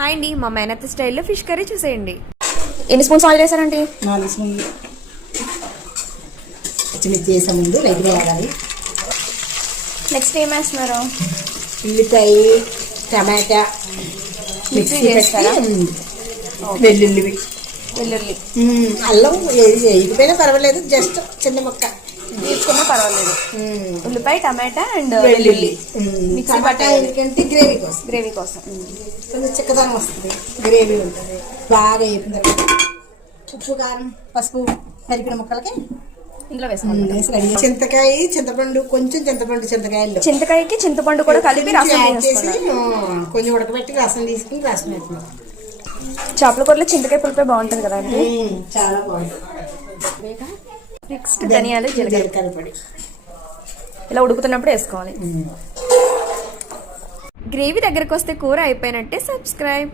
Hi అండి, మా మేనత్త స్టైల్లో ఫిష్ కర్రీ చూసేయండి. ఎన్ని స్పూన్స్ ఆయిల్ వేసారండి? 4 స్పూన్లు. పచ్చిమిర్చి వేసే ముందు లైట్గా వాడాలి. నెక్స్ట్ ఏం వేస్తున్నారు? ఉల్లిపాయ, టమాటా మిక్సీ చేస్తారా? వెల్లుల్లి, అల్లం వేయకపోయినా పర్వాలేదు, జస్ట్ చిన్న ముక్క తీసుకున్నా పర్వాలేదు. ఉల్లిపాయ, టమాటా అండ్ వెల్లుల్లి. మిక్సీ టమాటా ఎందుకంటే గ్రేవీ కోసం కొంచెం చిక్కదనం వస్తుంది, గ్రేవీ ఉంటుంది. బాగా వేపిన తర్వాత ఉప్పు, కారం, పసుపు కలిపిన ముక్కలకి ఇందులో వేసుకోండి. చింతకాయ, చింతపండు, కొంచెం చింతకాయలు, చింతకాయకి చింతపండు కూడా కలిపి రసం యాడ్ చేసి వేసుకున్నాం. కొంచెం ఉడకబెట్టి రసం తీసుకుని రసం వేసుకున్నాం. చేపల కూరలో చింతకాయ పులిపే బాగుంటుంది కదా అండి. చాలా బాగుంటుంది. నెక్స్ట్ ధనియాలు, జీలకర్ర పొడి ఇలా ఉడుకుతున్నప్పుడు వేసుకోవాలి. గ్రేవీ దగ్గరకు వస్తే కూర అయిపోయినట్టే. సబ్స్క్రైబ్.